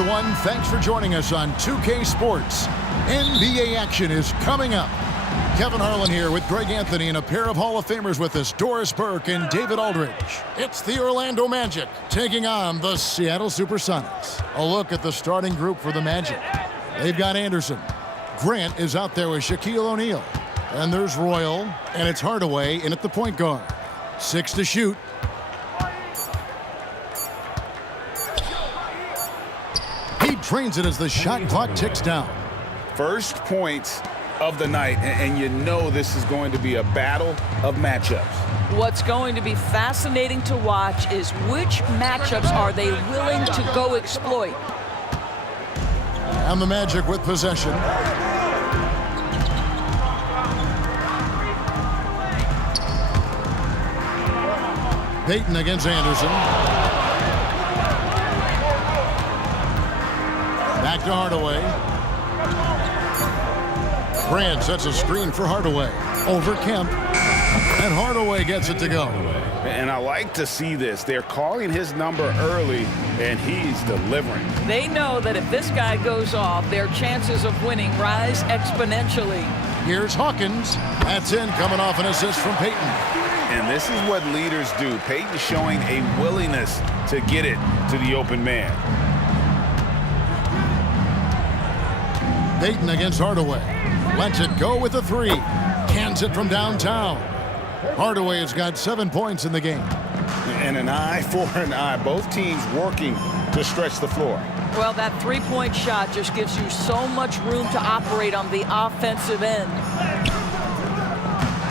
everyone. Thanks for joining us on 2K Sports. NBA action is coming up. Kevin Harlan here with Greg Anthony and a pair of Hall of Famers with us, Doris Burke and David Aldridge. It's the Orlando Magic taking on the Seattle Supersonics. A look at the starting group for the Magic. They've got Anderson. Grant is out there with Shaquille O'Neal. And there's Royal, and it's Hardaway in at the point guard. 6 to shoot. He trains it as the shot clock ticks down. First points of the night, and you know this is going to be a battle of matchups. What's going to be fascinating to watch is which matchups are they willing to go exploit. And the Magic with possession. Payton against Anderson. Back to Hardaway. Grant sets a screen for Hardaway. Over Kemp. And Hardaway gets it to go. And I like to see this. They're calling his number early, and he's delivering. They know that if this guy goes off, their chances of winning rise exponentially. Here's Hawkins. That's in, coming off an assist from Payton. And this is what leaders do. Payton showing a willingness to get it to the open man. Payton against Hardaway. Lets it go with a three. Cans it from downtown. Hardaway has got 7 points in the game. And an eye for an eye. Both teams working to stretch the floor. Well, that three-point shot just gives you so much room to operate on the offensive end.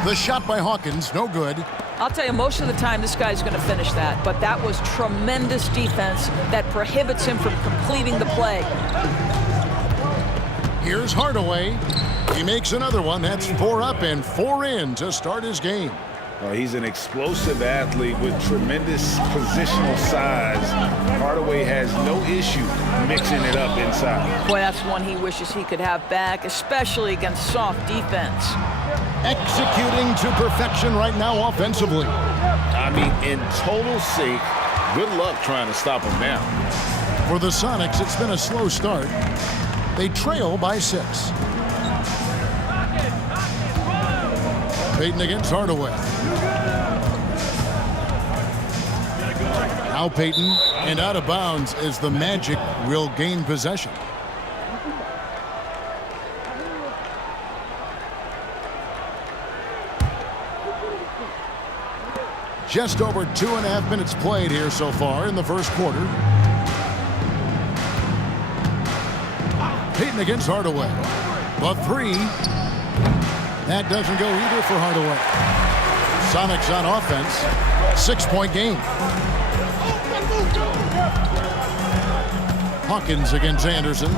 The shot by Hawkins, no good. I'll tell you, most of the time this guy's going to finish that, but that was tremendous defense that prohibits him from completing the play. Here's Hardaway. He makes another one. That's 4 up and 4 in to start his game. Well, he's an explosive athlete with tremendous positional size. Hardaway has no issue mixing it up inside. Boy, that's one he wishes he could have back, especially against soft defense. Executing to perfection right now offensively. I mean, in total sync. Good luck trying to stop him now. For the Sonics, it's been a slow start. They trail by 6. Payton against Hardaway. Now Payton, and out of bounds as the Magic will gain possession. Just over 2.5 minutes played here so far in the first quarter. Payton against Hardaway. The three. That doesn't go either for Hardaway. Sonics on offense. 6-point game. Hawkins against Anderson.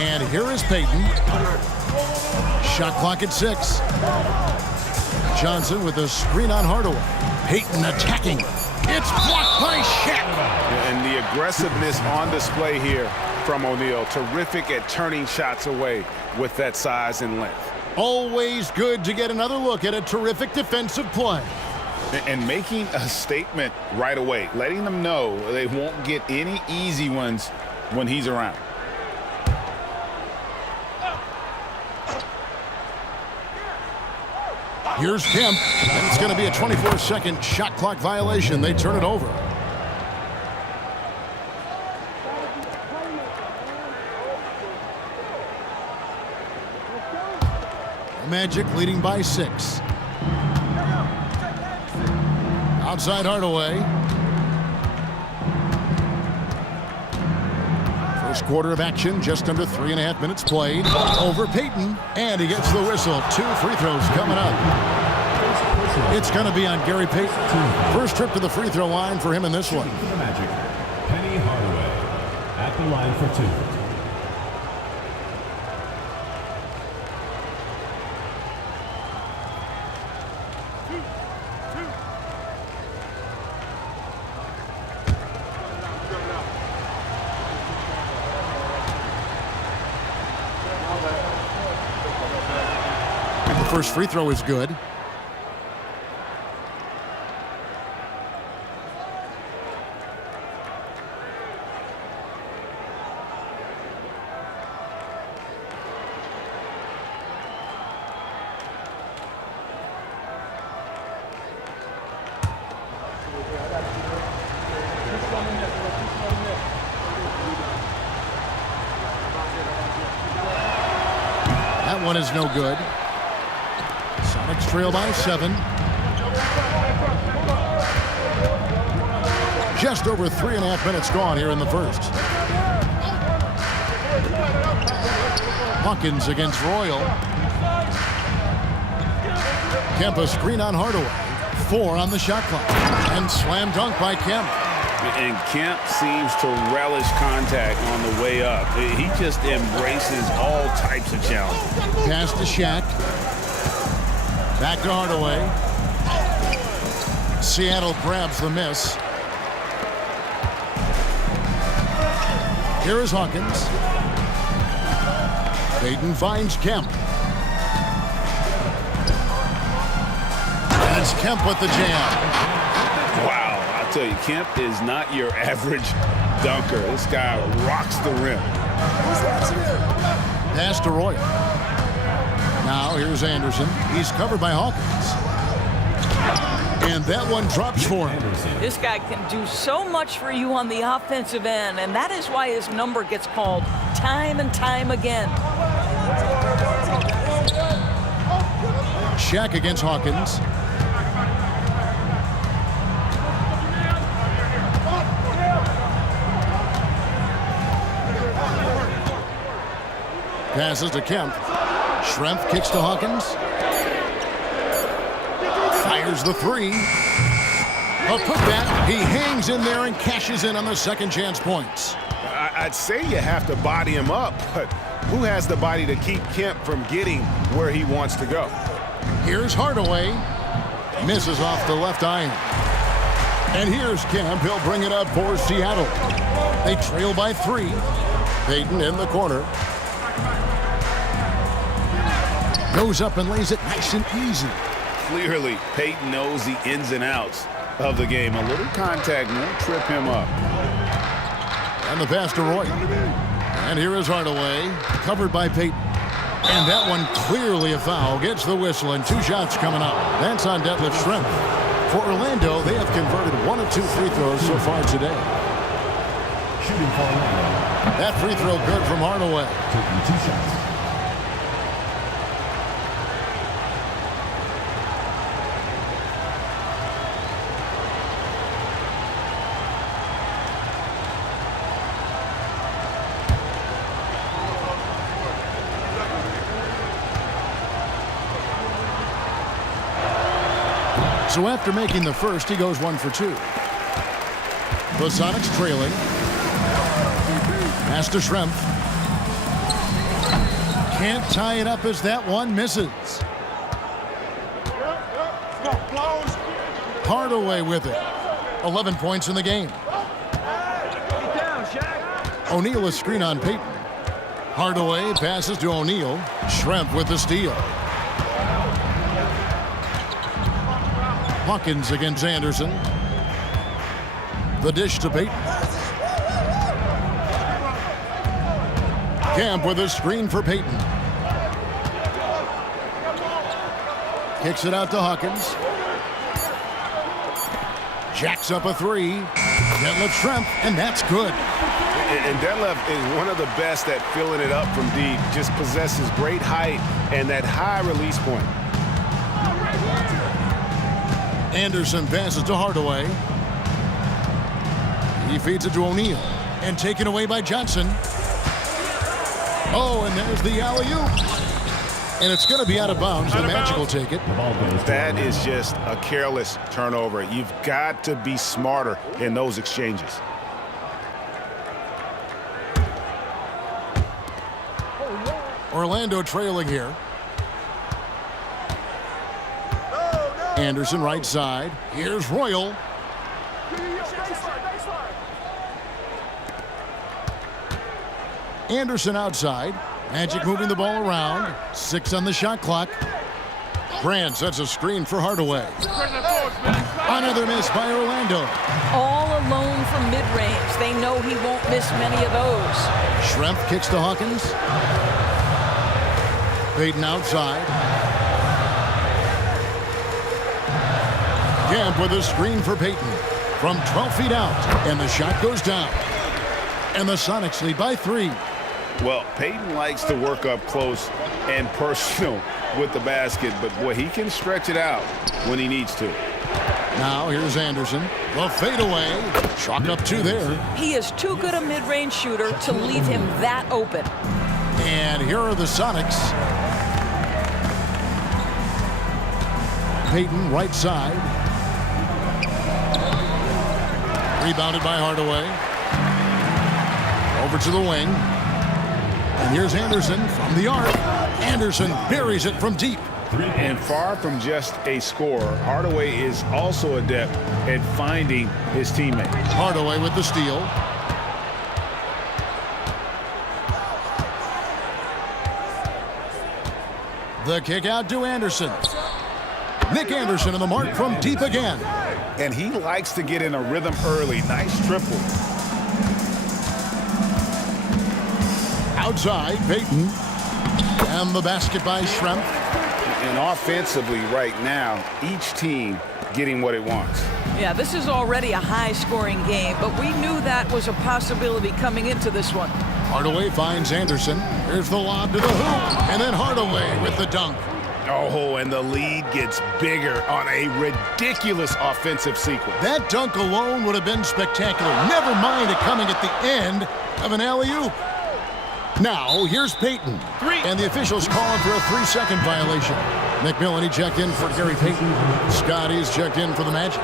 And here is Payton. Shot clock at 6. Johnson with a screen on Hardaway. Payton attacking. It's blocked by Shaq. And the aggressiveness on display here from O'Neal. Terrific at turning shots away with that size and length. Always good to get another look at a terrific defensive play. And making a statement right away, letting them know they won't get any easy ones when he's around. Here's Kemp, and it's going to be a 24-second shot clock violation. They turn it over. The Magic leading by 6. Outside Hardaway. First quarter of action, just under 3.5 minutes played. Over Payton, and he gets the whistle. 2 free throws coming up. It's going to be on Gary Payton. First trip to the free throw line for him in this one. For the Magic, Penny Hardaway at the line for 2. The first free throw is good. That one is no good. Sonics trail by 7. Just over 3.5 minutes gone here in the first. Hawkins against Royal. Kemp a screen on Hardaway. 4 on the shot clock. And slam dunk by Kemp. And Kemp seems to relish contact on the way up. He just embraces all types of challenges. Pass to Shaq. Back to Hardaway. Seattle grabs the miss. Here is Hawkins. Payton finds Kemp. That's Kemp with the jam. Wow, I'll tell you, Kemp is not your average dunker. This guy rocks the rim. Pass to Royal. Now here's Anderson. He's covered by Hawkins. And that one drops for him. This guy can do so much for you on the offensive end, and that is why his number gets called time and time again. Shaq against Hawkins. Passes to Kemp. Schrempf kicks to Hawkins. Fires the 3. A putback. He hangs in there and cashes in on the second chance points. I'd say you have to body him up, but who has the body to keep Kemp from getting where he wants to go? Here's Hardaway. Misses off the left iron. And here's Kemp. He'll bring it up for Seattle. They trail by 3. Payton in the corner. Goes up and lays it nice and easy. Clearly, Payton knows the ins and outs of the game. A little contact won't trip him up. And the pass to Roy. And here is Hardaway, covered by Payton. And that one clearly a foul. Gets the whistle and 2 shots coming up. That's on deadlift Schrempf. For Orlando, they have converted 1 of 2 free throws so far today. Shooting for Orlando. That free throw good from Hardaway. Taking 2 shots. So after making the first, he goes 1 for 2. The Sonics trailing. Pass to Schrempf. Can't tie it up as that one misses. Hardaway with it. 11 points in the game. O'Neal a screen on Payton. Hardaway passes to O'Neal. Schrempf with the steal. Hawkins against Anderson. The dish to Payton. Kemp with a screen for Payton. Kicks it out to Hawkins. Jacks up a 3. Detlef Schrempf, and that's good. And Detlef is one of the best at filling it up from deep. Just possesses great height and that high release point. Anderson passes to Hardaway. He feeds it to O'Neal. And taken away by Johnson. Oh, and there's the alley-oop. And it's going to be out of bounds. The Magic will take it. That is just a careless turnover. You've got to be smarter in those exchanges. Orlando trailing here. Anderson right side. Here's Royal. Anderson outside. Magic moving the ball around. 6 on the shot clock. Brand sets a screen for Hardaway. Another miss by Orlando. All alone from mid-range. They know he won't miss many of those. Schrempf kicks to Hawkins. Payton outside. Kemp with a screen for Payton. From 12 feet out. And the shot goes down. And the Sonics lead by 3. Well, Peyton likes to work up close and personal with the basket, but boy, he can stretch it out when he needs to. Now here's Anderson. The fadeaway. Chalk up 2 there. He is too good a mid-range shooter to leave him that open. And here are the Sonics. Peyton, right side. Rebounded by Hardaway. Over to the wing. And here's Anderson from the arc. Anderson buries it from deep. And far from just a scorer, Hardaway is also adept at finding his teammates. Hardaway with the steal. The kick out to Anderson. Nick Anderson on the mark from deep again. And he likes to get in a rhythm early. Nice triple. Outside, Peyton. And the basket by Schrempf. And offensively right now, each team getting what it wants. Yeah, this is already a high-scoring game, but we knew that was a possibility coming into this one. Hardaway finds Anderson. Here's the lob to the hoop. And then Hardaway with the dunk. Oh, and the lead gets bigger on a ridiculous offensive sequence. That dunk alone would have been spectacular. Never mind it coming at the end of an alley-oop. Now, here's Peyton. And the officials calling for a 3-second violation. McMillan, he checked in for Gary Payton. Scotty's checked in for the Magic.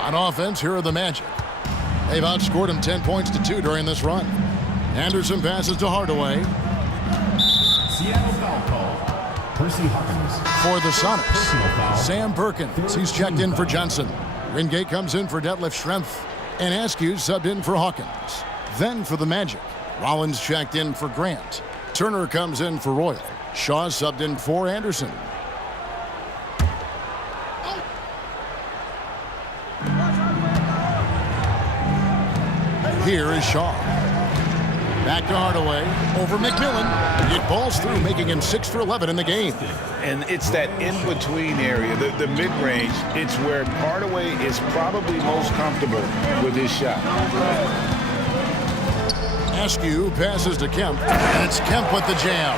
On offense, here are the Magic. They've outscored him 10 points to 2 during this run. Anderson passes to Hardaway. Seattle foul call. Percy Hawkins. For the Sonics, Personal foul. Sam Perkins. He's checked in for Johnson. Wingate comes in for Detlef Schrempf. And Askew subbed in for Hawkins. Then for the Magic, Rollins checked in for Grant. Turner comes in for Royal. Shaw subbed in for Anderson. Here is Shaw. Back to Hardaway. Over McMillan. It balls through, making him 6 for 11 in the game. And it's that in-between area, the mid-range. It's where Hardaway is probably most comfortable with his shot. Askew passes to Kemp, and it's Kemp with the jam.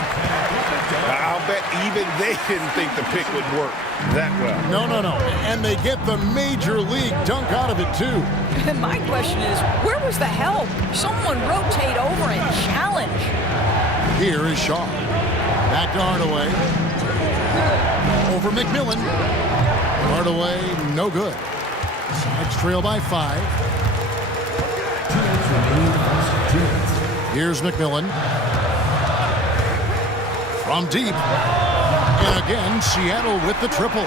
I'll bet even they didn't think the pick would work that well. No. And they get the major league dunk out of it, too. And my question is, where was the help? Someone rotate over and challenge. Here is Shaw. Back to Hardaway. Over McMillan. Hardaway, no good. Sonics trail by 5. Here's McMillan. From deep. And again, Seattle with the triple.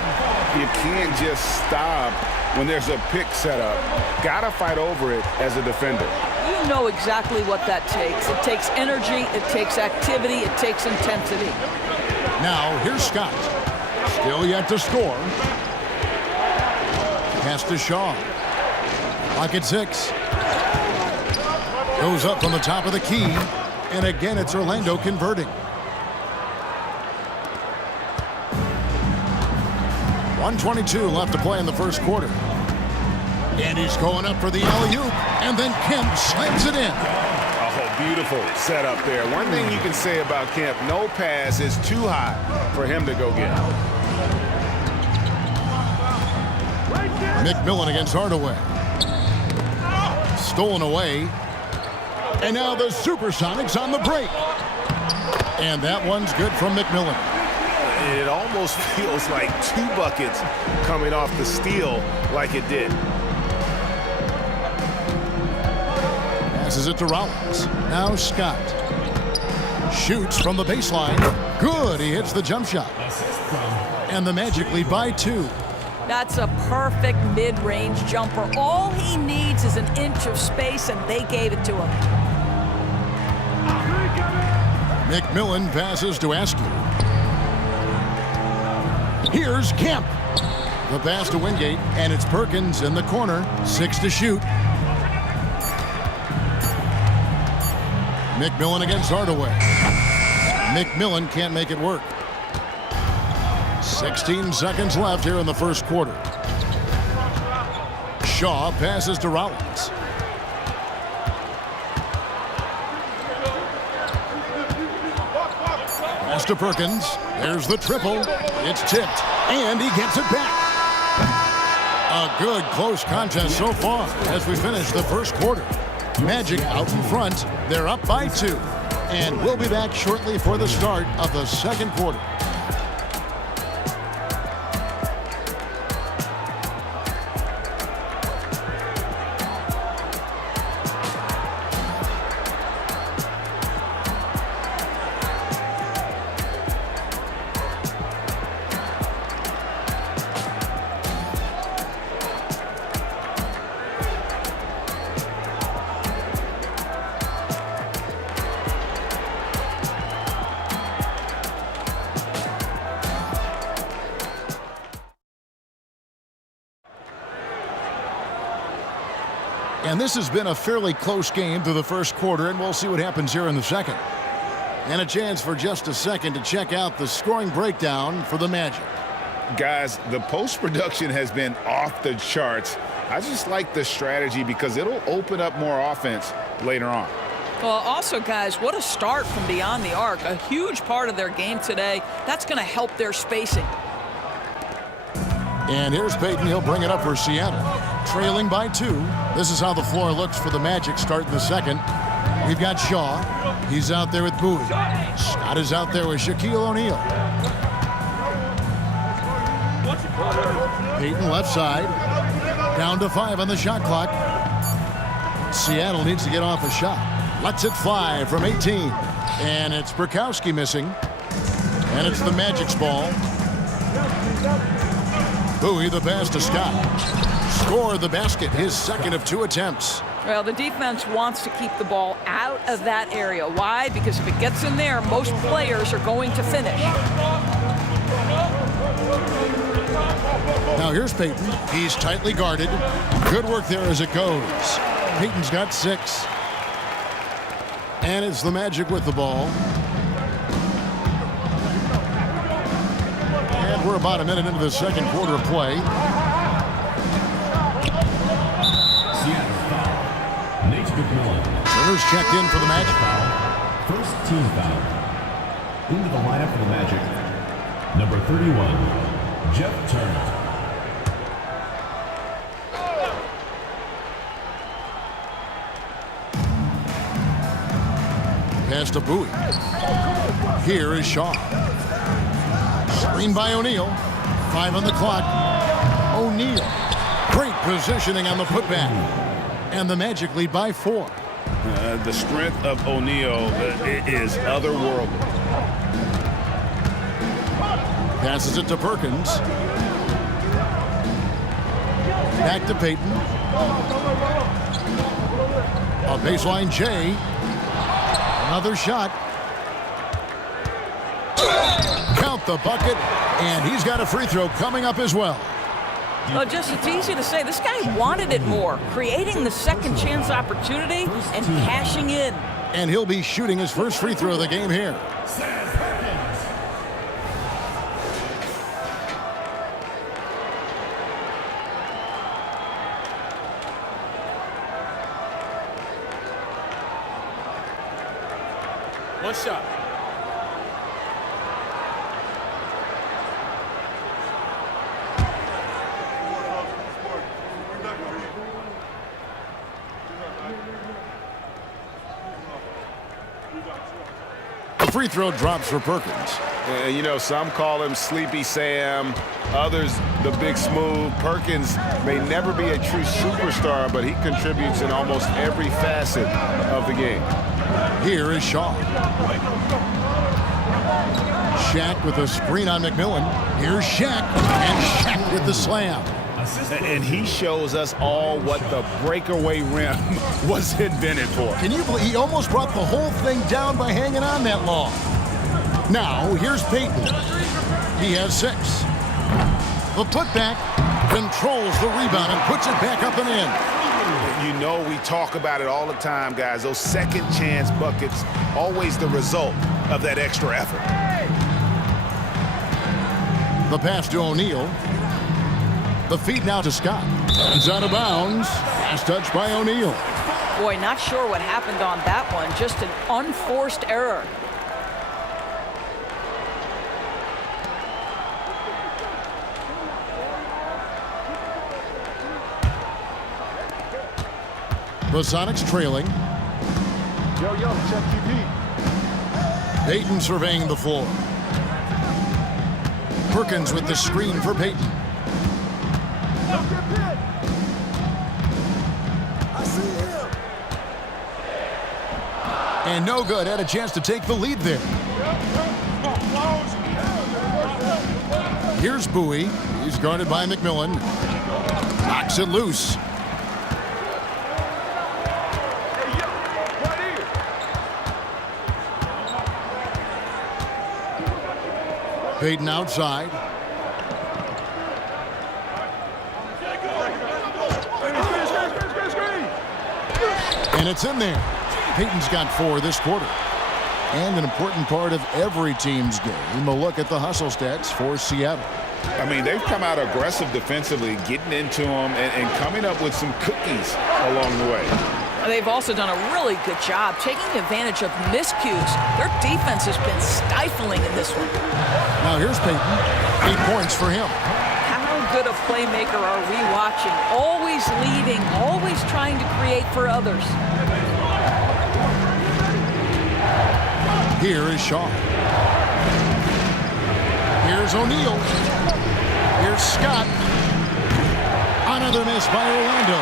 You can't just stop when there's a pick set up. Gotta fight over it as a defender. You know exactly what that takes. It takes energy, it takes activity, it takes intensity. Now, here's Scott. Still yet to score. Pass to Shaw. Clock at 6. Goes up from the top of the key. And again, it's Orlando converting. 1:22 left to play in the first quarter. And he's going up for the alley-oop. And then Kemp slams it in. Oh, beautiful setup there. One thing you can say about Kemp, no pass is too high for him to go get. McMillan against Hardaway. Stolen away. And now the Supersonics on the break. And that one's good from McMillan. It almost feels like 2 buckets coming off the steal like it did. Passes it to Rollins. Now Scott. Shoots from the baseline. Good. He hits the jump shot. And the Magic lead by 2. That's a perfect mid-range jumper. All he needs is an inch of space, and they gave it to him. McMillan passes to Askew. Here's Kemp. The pass to Wingate, and it's Perkins in the corner. 6 to shoot. McMillan against Hardaway. McMillan can't make it work. 16 seconds left here in the first quarter. Shaw passes to Rollins. Pass to Perkins. There's the triple. It's tipped, and he gets it back. A good close contest so far as we finish the first quarter. Magic out in front. They're up by 2. And we'll be back shortly for the start of the second quarter. And this has been a fairly close game through the first quarter, and we'll see what happens here in the second. And a chance for just a second to check out the scoring breakdown for the Magic. Guys, the post-production has been off the charts. I just like the strategy because it'll open up more offense later on. Well, also, guys, what a start from beyond the arc. A huge part of their game today. That's going to help their spacing. And here's Payton. He'll bring it up for Seattle. Trailing by 2. This is how the floor looks for the Magic starting the second. We've got Shaw. He's out there with Bowie. Scott is out there with Shaquille O'Neal. Payton left side. Down to 5 on the shot clock. Seattle needs to get off a shot. Lets it fly from 18. And it's Burkowski missing. And it's the Magic's ball. Bowie the pass to Scott. Score the basket, his second of 2 attempts. Well, the defense wants to keep the ball out of that area. Why? Because if it gets in there, most players are going to finish. Now here's Payton. He's tightly guarded. Good work there as it goes. Payton's got 6. And it's the Magic with the ball. And we're about a minute into the second quarter of play. Turner's checked in for the Magic. First team foul. Into the lineup for the Magic, number 31, Jeff Turner. Pass to Bowie. Here is Shaw. Screen by O'Neal. 5 on the clock. O'Neal. Great positioning on the putback. And the Magic lead by 4. The strength of O'Neal is otherworldly. Passes it to Perkins. Back to Payton. A baseline J. Another shot. Count the bucket. And he's got a free throw coming up as well. Well, just it's easy to say. This guy wanted it more, creating the second chance opportunity and cashing in. And he'll be shooting his first free throw of the game here. One shot. The free throw drops for Perkins. You know, some call him Sleepy Sam, others the Big Smooth. Perkins may never be a true superstar, but he contributes in almost every facet of the game. Here is Shaw. Shaq with a screen on McMillan. Here's Shaq, and Shaq with the slam. And he shows us all what the breakaway rim was invented for. Can you believe he almost brought the whole thing down by hanging on that long? Now, here's Payton. He has 6. The putback controls the rebound and puts it back up and in. You know, we talk about it all the time, guys. Those second chance buckets, always the result of that extra effort. The pass to O'Neal. The feed now to Scott. It's out of bounds. Last touch by O'Neal. Boy, not sure what happened on that one. Just an unforced error. The Sonics trailing. Yo, check QP. Payton surveying the floor. Perkins with the screen for Payton. I see him. And no good. Had a chance to take the lead there. Here's Bowie. He's guarded by McMillan. Knocks it loose. Payton outside. And it's in there. Payton's got 4 this quarter. And an important part of every team's game, a look at the hustle stats for Seattle. I mean, they've come out aggressive defensively, getting into them and coming up with some cookies along the way. They've also done a really good job taking advantage of miscues. Their defense has been stifling in this one. Now here's Payton. 8 points for him. How good a playmaker are we watching? Always leading, always trying to create for others. Here is Shaw. Here's O'Neal. Here's Scott. Another miss by Orlando.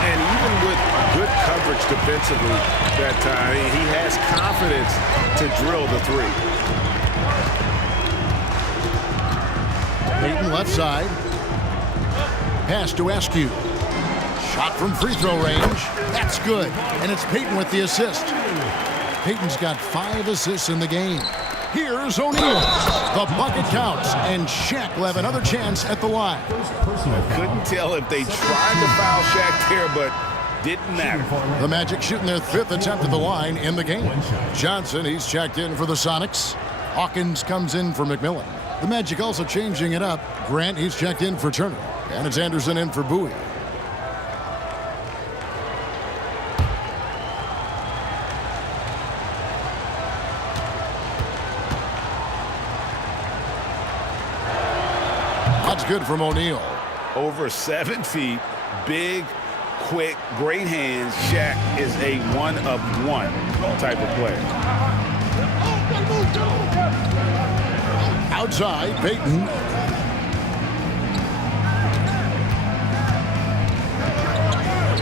And even with good coverage defensively that time, he has confidence to drill the 3. Payton left side. Pass to Askew. Shot from free throw range. That's good. And it's Payton with the assist. Payton's got 5 assists in the game. Here's O'Neal. The bucket counts, and Shaq will have another chance at the line. Couldn't tell if they tried to foul Shaq there, but didn't matter. The Magic shooting their 5th attempt at the line in the game. Johnson, he's checked in for the Sonics. Hawkins comes in for McMillan. The Magic also changing it up. Grant, he's checked in for Turner. And it's Anderson in for Bowie. That's good from O'Neal. Over 7 feet, big, quick, great hands. Shaq is a one-of-one type of player. Outside, Payton.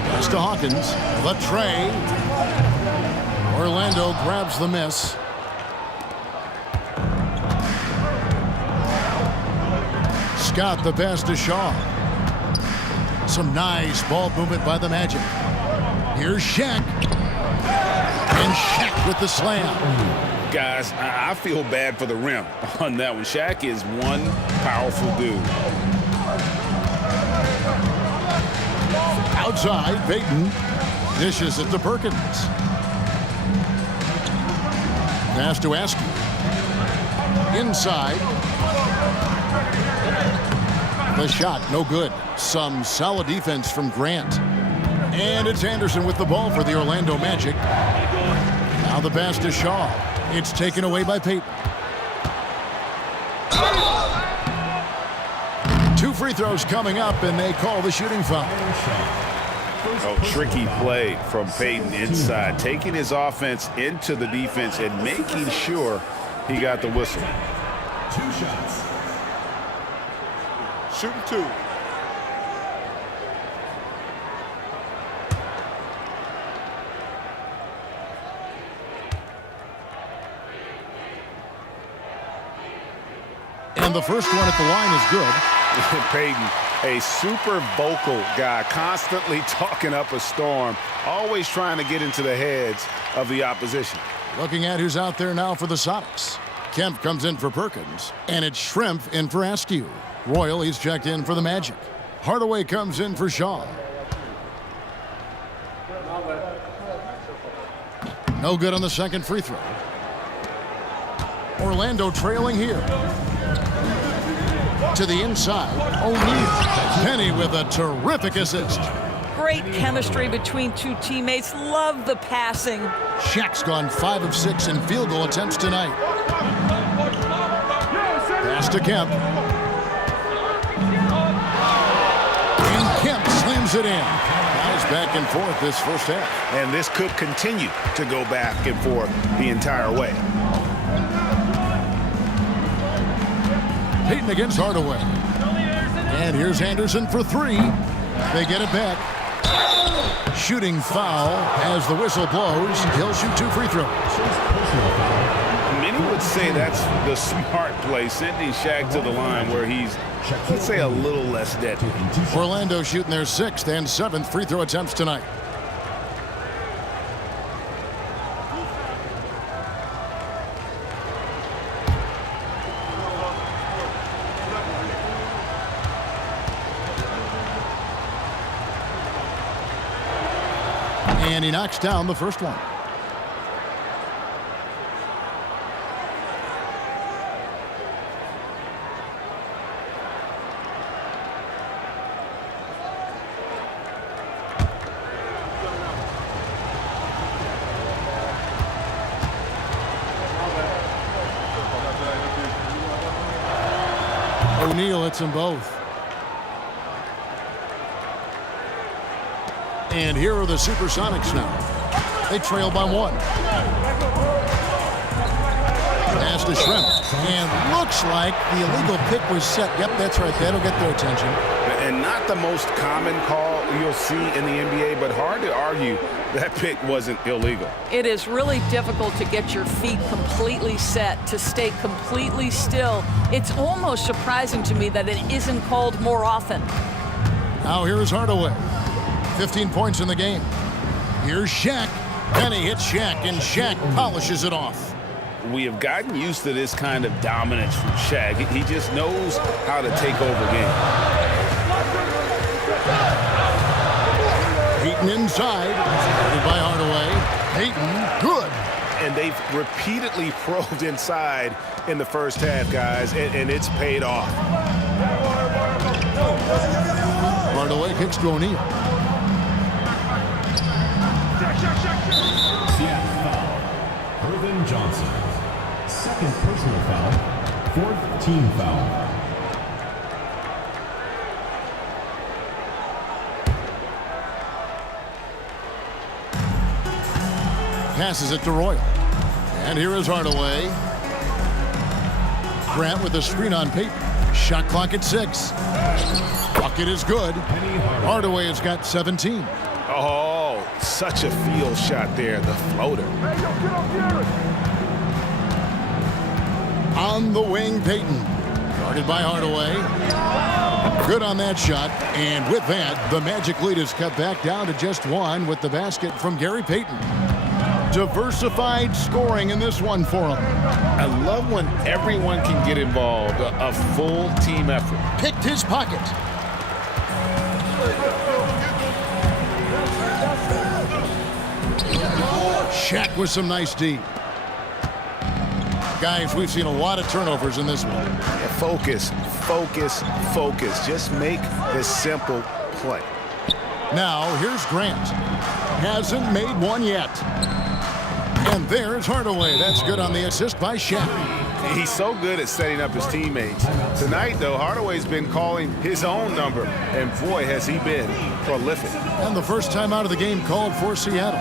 Pass to Hawkins. The tray. Orlando grabs the miss. Scott the pass to Shaw. Some nice ball movement by the Magic. Here's Shaq. And Shaq with the slam. Guys, I feel bad for the rim on that one. Shaq is one powerful dude. Outside, Payton dishes it to Perkins. Pass to Askew. Inside. The shot, no good. Some solid defense from Grant. And it's Anderson with the ball for the Orlando Magic. Now the pass to Shaw. It's taken away by Payton. 2 free throws coming up, and they call the shooting foul. Oh, tricky play from Payton inside, taking his offense into the defense and making sure he got the whistle. 2 shots. Shooting 2. And the first one at the line is good. Payton, a super vocal guy, constantly talking up a storm, always trying to get into the heads of the opposition. Looking at who's out there now for the Sonics. Kemp comes in for Perkins, and it's Shrimp in for Askew. Royal, he's checked in for the Magic. Hardaway comes in for Shaw. No good on the second free throw. Orlando trailing here. To the inside, O'Neal. Penny with a terrific assist. Great chemistry between 2 teammates. Love the passing. Shaq's gone 5 of 6 in field goal attempts tonight. Pass to Kemp. And Kemp slams it in. Guys back and forth this first half. And this could continue to go back and forth the entire way. Payton against Hardaway. And here's Anderson for three. They get it back. Shooting foul as the whistle blows. He'll shoot 2 free throws. Many would say that's the smart play, sending Shaq to the line where he's, let's say, a little less deadly. Orlando shooting their 6th and 7th free throw attempts tonight. And he knocks down the first one. O'Neal hits them both. And here are the Supersonics now. They trail by 1. Pass to Shrimp. And looks like the illegal pick was set. Yep, that's right. That'll get their attention. And not the most common call you'll see in the NBA, but hard to argue that pick wasn't illegal. It is really difficult to get your feet completely set, to stay completely still. It's almost surprising to me that it isn't called more often. Now here is Hardaway. 15 points in the game. Here's Shaq. And he hits Shaq, and Shaq polishes it off. We have gotten used to this kind of dominance from Shaq. He just knows how to take over games. Payton inside. Guarded by Hardaway. Payton, good. And they've repeatedly probed inside in the first half, guys, and it's paid off. Hardaway kicks to O'Neal. Seattle foul. Irvin Johnson. 2nd personal foul. 4th team foul. Passes it to Royal. And here is Hardaway. Grant with a screen on Payton. Shot clock at 6. Bucket is good. Hardaway has got 17. Oh, such a field shot there, the floater. On the wing, Payton. Guarded by Hardaway. Good on that shot. And with that, the Magic lead is cut back down to just 1 with the basket from Gary Payton. Diversified scoring in this one for him. I love when everyone can get involved, a full team effort. Picked his pocket. Shaq with some nice D. Guys, we've seen a lot of turnovers in this one. Yeah, focus, focus, focus. Just make the simple play. Now, here's Grant. Hasn't made one yet. And there's Hardaway. That's good on the assist by Shaq. He's so good at setting up his teammates. Tonight, though, Hardaway's been calling his own number, and boy, has he been prolific. And the first time out of the game called for Seattle.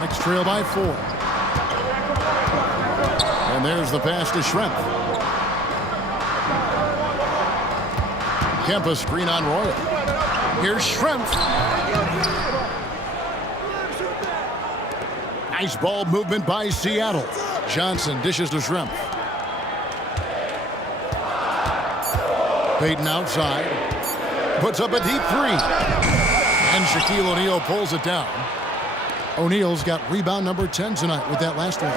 Supersonics trail by 4. And there's the pass to Schrempf. Kemp a screen on Royal. Here's Schrempf. Nice ball movement by Seattle. Johnson dishes to Schrempf. Payton outside. Puts up a deep 3. And Shaquille O'Neal pulls it down. O'Neal's got rebound number 10 tonight with that last one.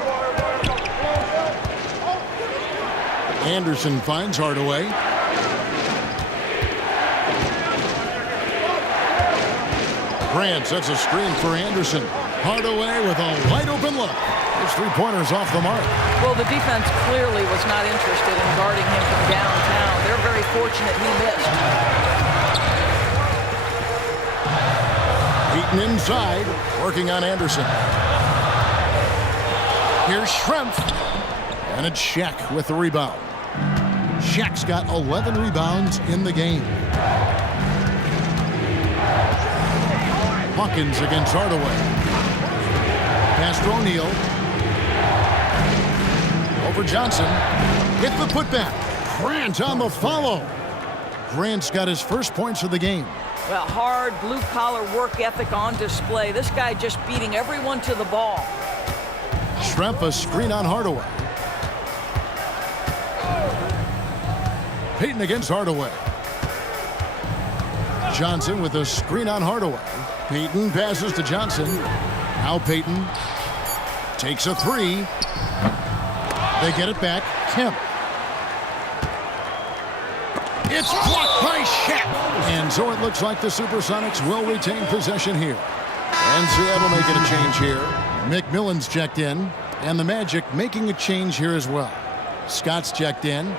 Anderson finds Hardaway. Grant sets a screen for Anderson. Hardaway with a wide open look. His 3-pointers off the mark. Well, the defense clearly was not interested in guarding him from downtown. They're very fortunate he missed. Payton inside, working on Anderson. Here's Schrempf. And it's Shaq with the rebound. Shaq's got 11 rebounds in the game. Hawkins against Hardaway. Pass to O'Neal. Over Johnson. Hit the putback. Grant on the follow. Grant's got his first points of the game. Well, hard blue-collar work ethic on display. This guy just beating everyone to the ball. Schrempf a screen on Hardaway. Payton against Hardaway. Johnson with a screen on Hardaway. Payton passes to Johnson. Now Payton takes a 3. They get it back. Kemp. It's blocked by Shaq. And so it looks like the Supersonics will retain possession here. And Seattle making a change here. McMillan's checked in. And the Magic making a change here as well. Scott's checked in.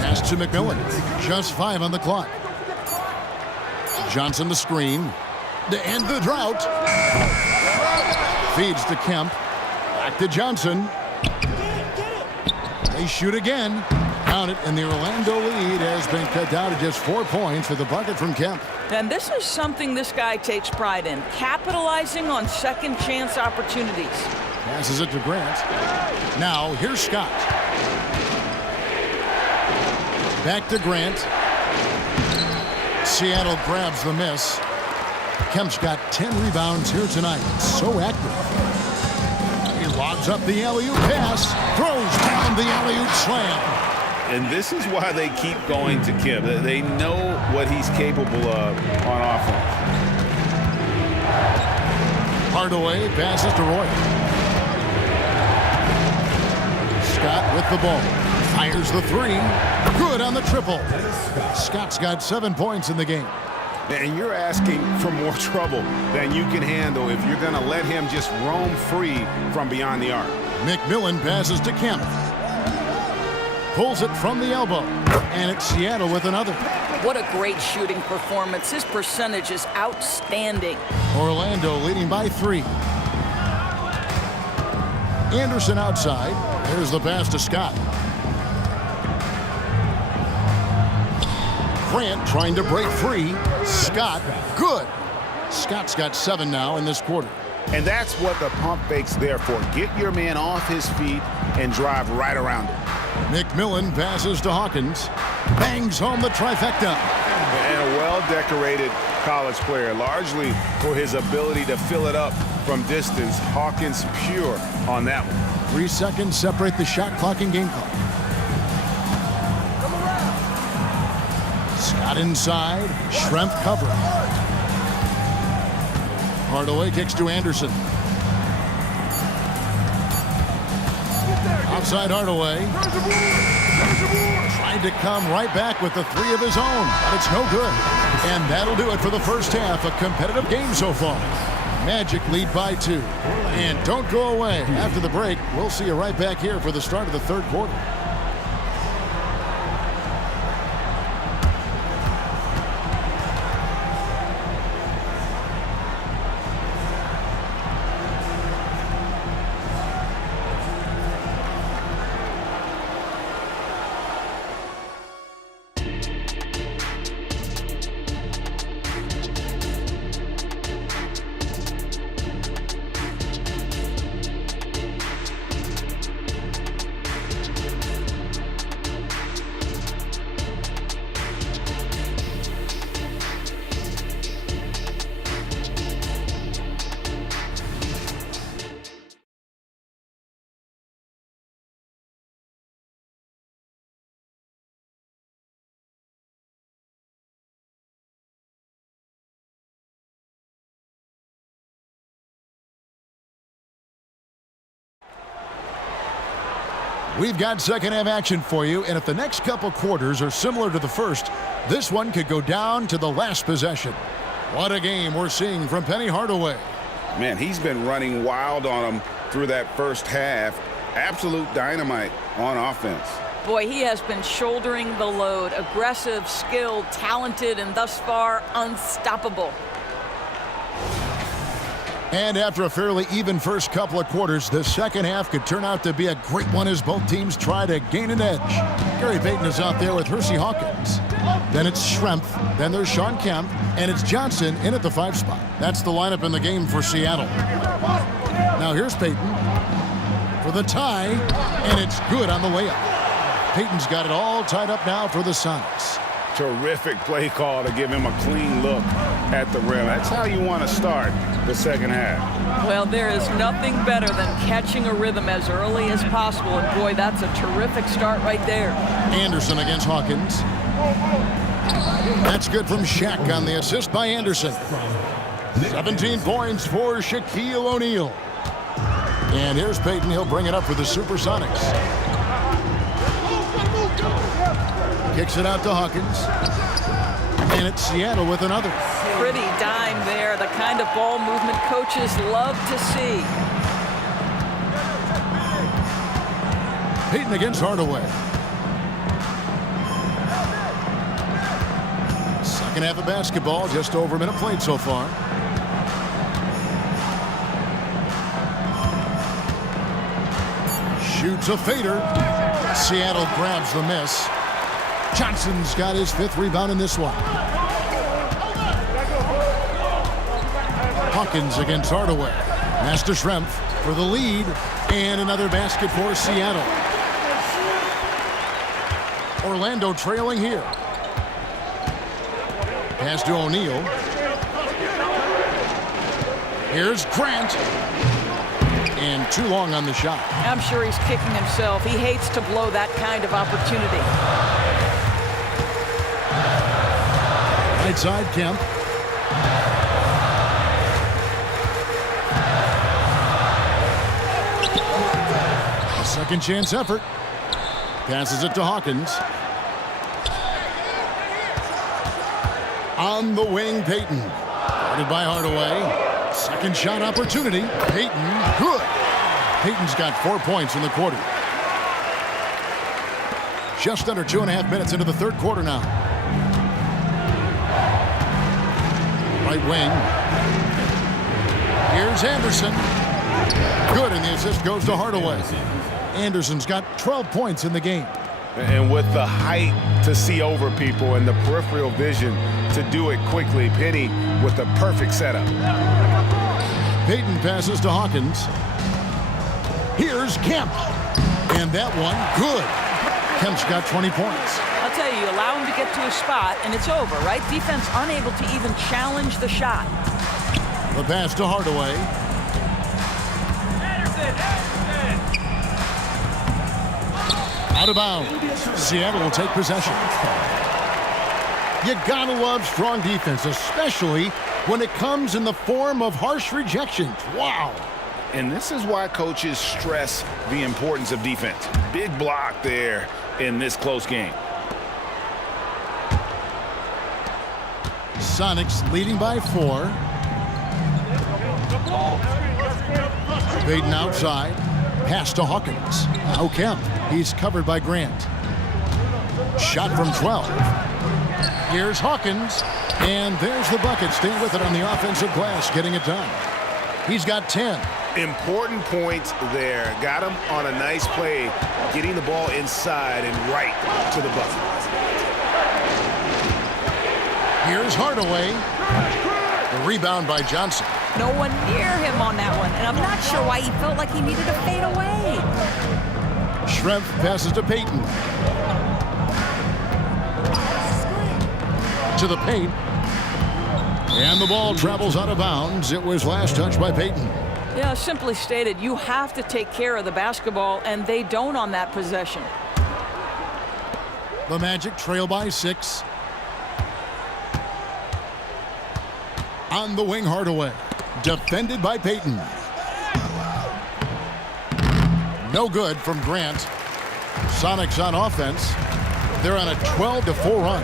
Pass to McMillan. Just 5 on the clock. Johnson the screen. To end the drought. Feeds to Kemp. Back to Johnson. They shoot again. Count it, and the Orlando lead has been cut down to just 4 points with the bucket from Kemp. And this is something this guy takes pride in, capitalizing on second chance opportunities. Passes it to Grant. Now, here's Scott. Back to Grant. Seattle grabs the miss. Kemp's got 10 rebounds here tonight. So active. He lobs up the alley-oop pass. Throws down the alley-oop slam. And this is why they keep going to Kemp. They know what he's capable of on offense. Hardaway passes to Roy. Scott with the ball. Fires the 3. Good on the triple. Scott's got 7 points in the game. And you're asking for more trouble than you can handle if you're going to let him just roam free from beyond the arc. McMillan passes to Kemp. Pulls it from the elbow. And it's Seattle with another. What a great shooting performance. His percentage is outstanding. Orlando leading by 3. Anderson outside. There's the pass to Scott. Grant trying to break free. Scott, good. Scott's got 7 now in this quarter. And that's what the pump fake's there for. Get your man off his feet and drive right around him. McMillan passes to Hawkins. Bangs home the trifecta. And a well-decorated college player, largely for his ability to fill it up from distance. Hawkins pure on that one. 3 seconds separate the shot clock and game clock. Scott inside. Schrempf cover. Hardaway kicks to Anderson. Outside Hardaway. Trying to come right back with the 3 of his own, but it's no good. And that'll do it for the first half. A competitive game so far. Magic lead by 2. And don't go away. After the break, we'll see you right back here for the start of the third quarter. We've got second half action for you, and if the next couple quarters are similar to the first, this one could go down to the last possession. What a game we're seeing from Penny Hardaway. Man, he's been running wild on him through that first half. Absolute dynamite on offense. Boy, he has been shouldering the load. Aggressive, skilled, talented, and thus far unstoppable. And after a fairly even first couple of quarters, the second half could turn out to be a great one as both teams try to gain an edge. Gary Payton is out there with Hersey Hawkins. Then it's Schrempf. Then there's Sean Kemp. And it's Johnson in at the 5 spot. That's the lineup in the game for Seattle. Now here's Payton for the tie, and it's good on the layup. Payton's got it all tied up now for the Sonics. Terrific play call to give him a clean look at the rim. That's how you want to start the second half. Well, there is nothing better than catching a rhythm as early as possible, and boy, that's a terrific start right there. Anderson against Hawkins. That's good from Shaq on the assist by Anderson. 17 points for Shaquille O'Neal. And here's Payton. He'll bring it up for the Supersonics. Kicks it out to Hawkins. And it's Seattle with another. Pretty dime there, the kind of ball movement coaches love to see. Payton against Hardaway. Second half of basketball, just over a minute played so far. Shoots a fader. Seattle grabs the miss. Johnson's got his 5th rebound in this one. Hawkins against Hardaway. Master Schrempf for the lead. And another basket for Seattle. Orlando trailing here. Pass to O'Neal. Here's Grant. And too long on the shot. I'm sure he's kicking himself. He hates to blow that kind of opportunity. Right side, Kemp. A second chance effort. Passes it to Hawkins. On the wing, Payton. Guarded by Hardaway. Second shot opportunity. Payton, good. Payton's got 4 points in the quarter. Just under 2.5 minutes into the third quarter now. Right wing. Here's Anderson. Good, and the assist goes to Hardaway. Anderson's got 12 points in the game. And with the height to see over people and the peripheral vision to do it quickly, Penny with the perfect setup. Payton passes to Hawkins. Here's Kemp. And that one, good. Kemp's got 20 points. I'll tell you, allow him to get to a spot, and it's over, right? Defense unable to even challenge the shot. The pass to Hardaway. Out of bounds. Seattle will take possession. You gotta love strong defense, especially when it comes in the form of harsh rejections. Wow. And this is why coaches stress the importance of defense. Big block there in this close game. Sonics leading by 4. Payton outside. Pass to Hawkins. Now Kemp. He's covered by Grant. Shot from 12. Here's Hawkins. And there's the bucket. Staying with it on the offensive glass, getting it done. He's got 10. Important points there. Got him on a nice play, getting the ball inside and right to the bucket. Here's Hardaway. The rebound by Johnson. No one near him on that one, and I'm not sure why he felt like he needed to fade away. Schrempf passes to Payton. To the paint. And the ball travels out of bounds. It was last touched by Payton. Yeah, simply stated, you have to take care of the basketball, and they don't on that possession. The Magic trail by 6. On the wing, Hardaway. Defended by Payton. No good from Grant. Sonics on offense. They're on a 12-4 run.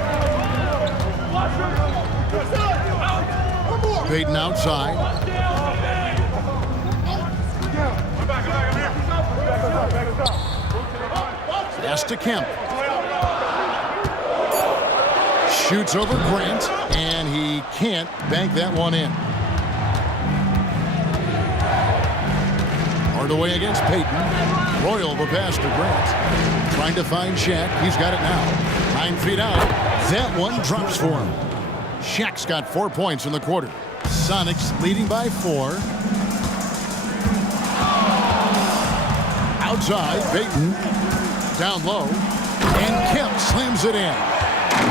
Payton outside. Pass to Kemp. Shoots over Grant, and he can't bank that one in. Hardaway against Payton. Royal the pass to Grant. Trying to find Shaq. He's got it now. 9 feet out. That one drops for him. Shaq's got 4 points in the quarter. Sonics leading by 4. Outside, Payton. Down low. And Kemp slams it in.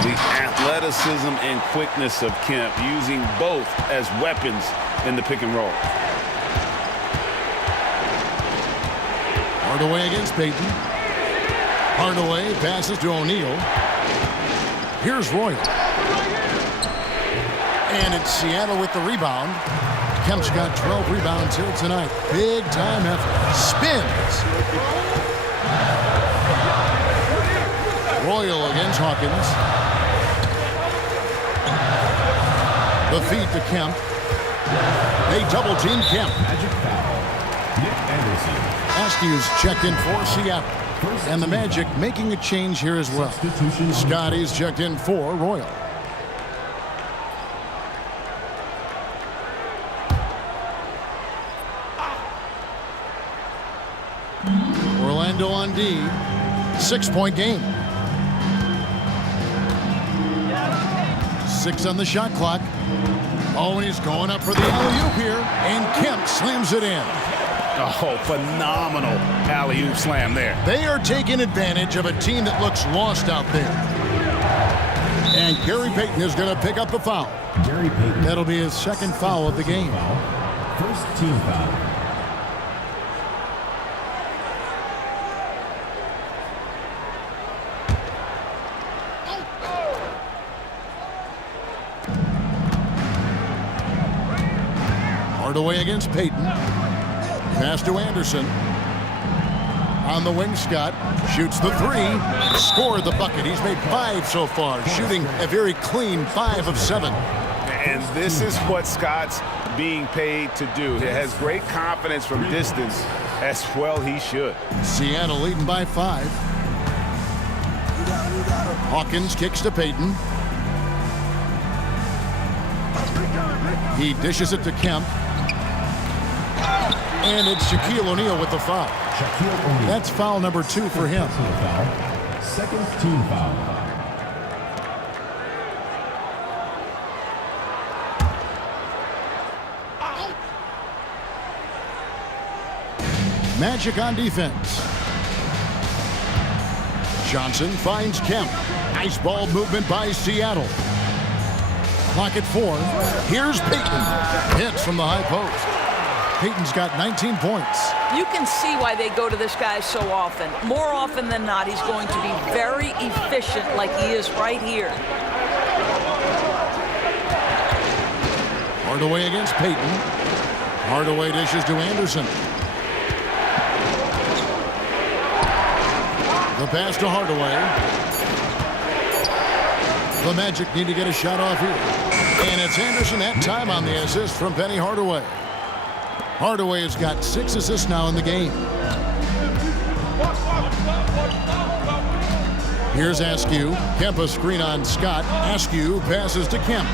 The athleticism and quickness of Kemp, using both as weapons in the pick and roll. Hardaway against Payton. Hardaway passes to O'Neal. Here's Royal. And it's Seattle with the rebound. Kemp's got 12 rebounds here tonight. Big time effort. Spins. Royal against Hawkins. The feed to Kemp. They double team Kemp. Magic foul. Nick Anderson. Askew's checked in for Seattle. And the Magic making a change here as well. Scotty's checked in for Royal. Orlando on D. 6-point game. 6 on the shot clock. Oh, and he's going up for the alley-oop here. And Kemp slams it in. Oh, phenomenal alley-oop slam there. They are taking advantage of a team that looks lost out there. And Gary Payton is going to pick up the foul. Gary Payton. That'll be his second foul of the game. First team foul. Hardaway against Payton. Pass to Anderson. On the wing, Scott shoots the 3. Scored the bucket. He's made 5 so far, shooting a very clean 5 of 7. And this is what Scott's being paid to do. He has great confidence from distance, as well he should. Seattle leading by 5. Hawkins kicks to Payton. He dishes it to Kemp. And it's Shaquille O'Neal with the foul. That's foul number 2 for him. Second team foul. Magic on defense. Johnson finds Kemp. Nice ball movement by Seattle. Clock at 4. Here's Payton. Hits from the high post. Payton's got 19 points. You can see why they go to this guy so often. More often than not, he's going to be very efficient like he is right here. Hardaway against Payton. Hardaway dishes to Anderson. The pass to Hardaway. The Magic need to get a shot off here. And it's Anderson that time on the assist from Penny Hardaway. Hardaway has got 6 assists now in the game. Here's Askew. Kemp a screen on Scott. Askew passes to Kemp.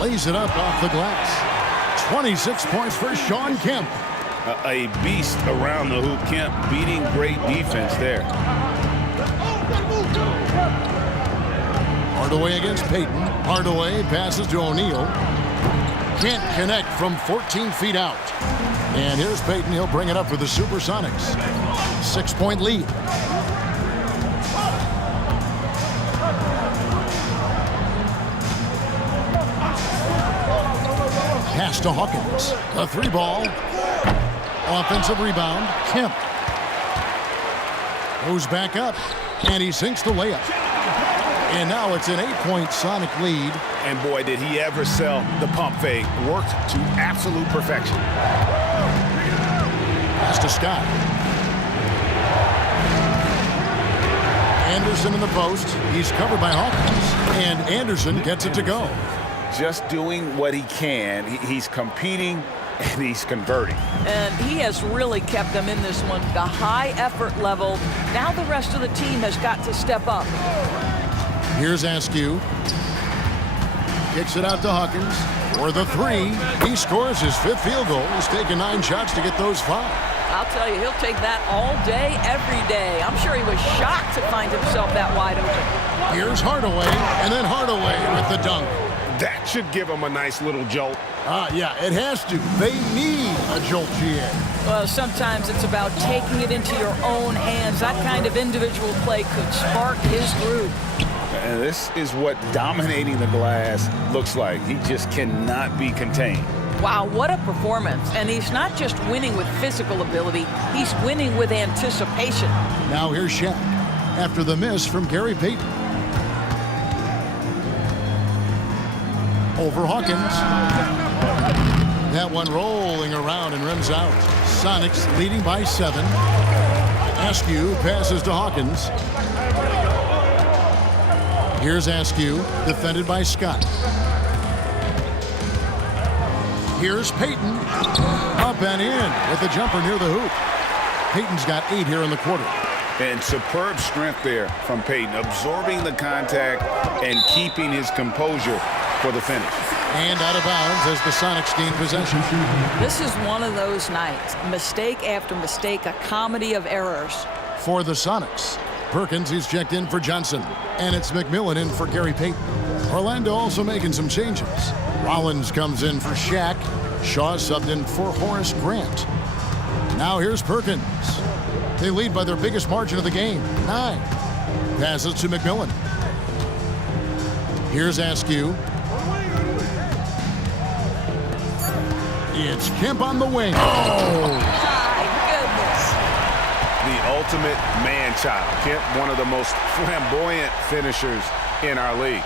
Lays it up off the glass. 26 points for Shawn Kemp. A beast around the hoop. Kemp beating great defense there. Hardaway against Payton. Hardaway passes to O'Neal. Can't connect from 14 feet out. And here's Payton. He'll bring it up for the Supersonics. 6-point lead. Pass to Hawkins. A 3-ball. Offensive rebound. Kemp goes back up. And he sinks the layup. And now it's an 8-point Sonic lead. And boy, did he ever sell the pump fake. Worked to absolute perfection. Pass to Scott. Anderson in the post. He's covered by Hawkins. And Anderson gets it to go. Just doing what he can. He's competing and he's converting. And he has really kept them in this one. The high effort level. Now the rest of the team has got to step up. Here's Askew. Kicks it out to Hawkins for the three. He scores his 5th field goal. He's taken 9 shots to get those 5. I'll tell you, he'll take that all day, every day. I'm sure he was shocked to find himself that wide open. Here's Hardaway, and then Hardaway with the dunk. That should give him a nice little jolt. Yeah, it has to. They need a jolt, GA. Well, sometimes it's about taking it into your own hands. That kind of individual play could spark his groove. And this is what dominating the glass looks like. He just cannot be contained. Wow, what a performance. And he's not just winning with physical ability, he's winning with anticipation. Now here's Shaq after the miss from Gary Payton. Over Hawkins. That one rolling around and rims out. Sonics leading by 7. Askew passes to Hawkins. Here's Askew, defended by Scott. Here's Payton. Up and in with the jumper near the hoop. Payton's got 8 here in the quarter. And superb strength there from Payton, absorbing the contact and keeping his composure for the finish. And out of bounds as the Sonics gain possession. This is one of those nights. Mistake after mistake, a comedy of errors. For the Sonics, Perkins is checked in for Johnson. And it's McMillan in for Gary Payton. Orlando also making some changes. Rollins comes in for Shaq. Shaw subbed in for Horace Grant. Now here's Perkins. They lead by their biggest margin of the game, 9. Passes to McMillan. Here's Askew. It's Kemp on the wing. Oh! My goodness. The ultimate man-child. Kemp, one of the most flamboyant finishers in our league.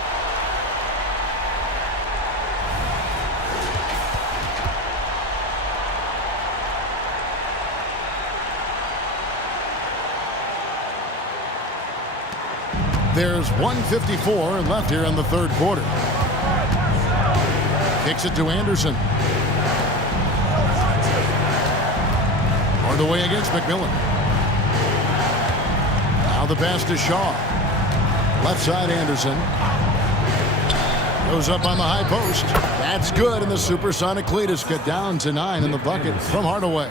There's 1:54 left here in the 3rd quarter. Kicks it to Anderson. Hardaway against McMillan. Now the pass to Shaw. Left side Anderson. Goes up on the high post. That's good, and the Supersonic Cletus cut down to 9 in the bucket from Hardaway.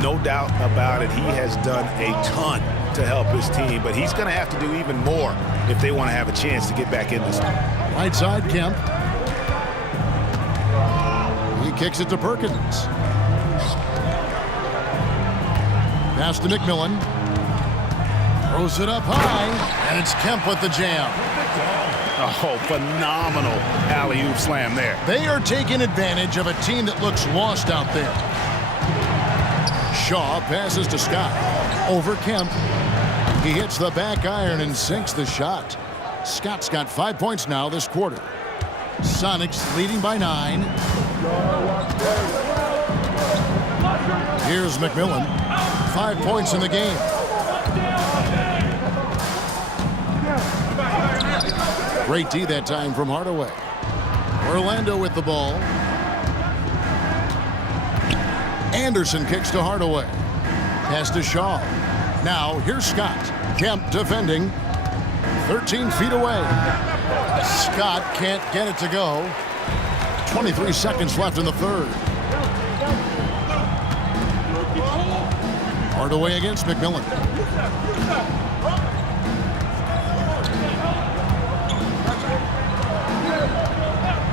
No doubt about it. He has done a ton to help his team, but he's going to have to do even more if they want to have a chance to get back in this one. Right side, Kemp. He kicks it to Perkins. Pass to McMillan. Throws it up high, and it's Kemp with the jam. Oh, phenomenal alley-oop slam there. They are taking advantage of a team that looks lost out there. Shaw passes to Scott. Over Kemp. He hits the back iron and sinks the shot. Scott's got 5 points now this quarter. Sonics leading by 9. Here's McMillan. 5 points in the game. Great D that time from Hardaway. Orlando with the ball. Anderson kicks to Hardaway. Pass to Shaw. Now here's Scott. Kemp defending. 13 feet away. Scott can't get it to go. 23 seconds left in the 3rd. Hardaway against McMillan.